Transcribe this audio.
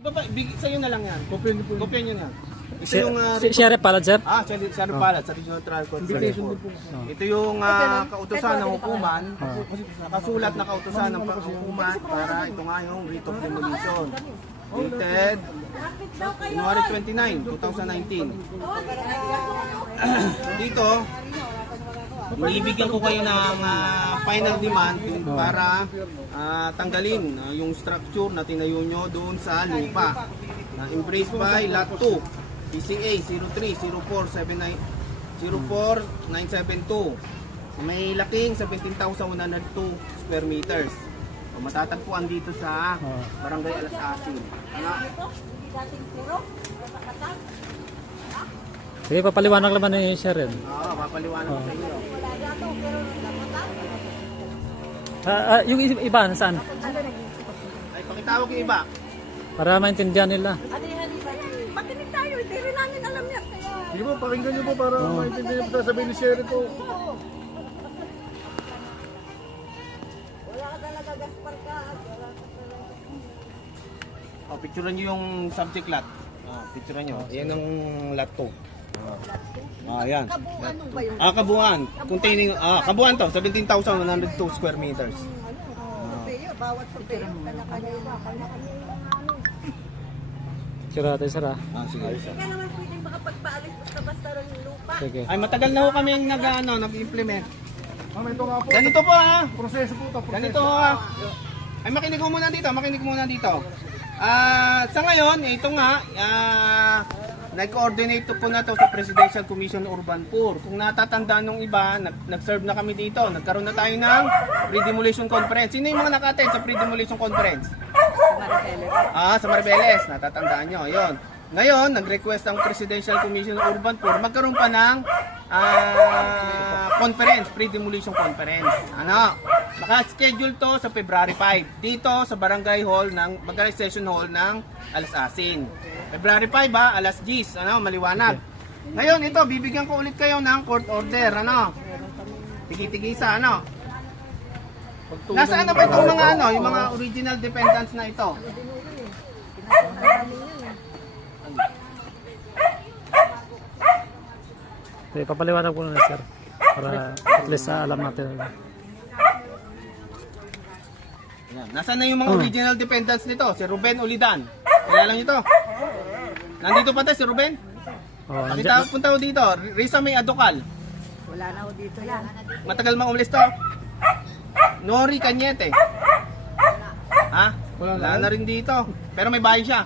Baba, sa'yo na lang yan. Kopya nyo yan. Ito yung Sheriff Palad, sir? Sheriff Palad sa Regional Trial Court. Ito yung kautusan ng hukuman. Nakasulat na kautusan ng hukuman para ito nga yung writ of demolition. Dated January 29, 2019. Dito, ibibigyan ko kayo ng final demand para tanggalin yung structure na tinayo nyo doon sa lupa na embraced by Lot 2 PCA 03-04-972. May laking 17,102 square meters. Matatagpuan dito sa Barangay Alas Asin. Ano? Sige, papaliwanag naman ni Sheriff. Oo, papaliwanag ko sa inyo. Yung iba, saan? Ay, pakitawag yung iba. Para maintindihan nila. Makinig tayo, hindi rin namin alam yan. Hindi po, pakinggan niyo po para maintindihan po sasabihin ni Sherry po. Wala ka talaga, Gaspar ka. Wala ka talaga. Picturean nyo yung subject lot. Picturean nyo. Yan ang lot 2. Ayan. Kabuuan mo ba yung Kabuuan. Containing, kabuuan to, 17,102 square meters. surveyor? Bawat surveyor, kanya-kanya yung kanya-kanya yung Sira tayo, sir, Sige. Kaya naman pwedeng makapagpaalis basta-basta rin yung lupa. Sige. Ay, matagal na ho kami nag-implement. Ma'am, ito nga po. Ganito po Proseso po ito. Ganito Ay, makinig mo muna dito. Sa ngayon, ito nga, nag-coordinate po na to sa Presidential Commission Urban Poor. Kung natatandaan nung iba, nag-serve na kami dito. Nagkaroon na tayo ng pre-demolition conference. Sino yung mga naka-attend sa pre-demolition conference? Sa Maribeles. Natatandaan nyo. Yun. Ngayon, nag-request ang Presidential Commission Urban Poor magkaroon pa ng conference, pre-demolition conference. Naka-schedule to sa February 5 dito sa Barangay Hall Barangay Session Hall ng Alas Asin. February 5 alas 10, maliwanag. Ngayon ito, bibigyan ko ulit kayo ng court order, Tigi-tigisa, Nasaan na ba itong mga yung mga original defendants na ito? Okay, papaliwanag ko na, sir. Para at least alam natin. Nasaan na yung mga original defendants nito? Si Ruben Ulidan. Kilala niyo to? Nandito pa tayo si Ruben? Punta ko dito. Risa May Adokal. Wala na ho dito yan. Matagal mang umalis to. Nori Cañete. Wala na rin dito. Pero may bahay siya.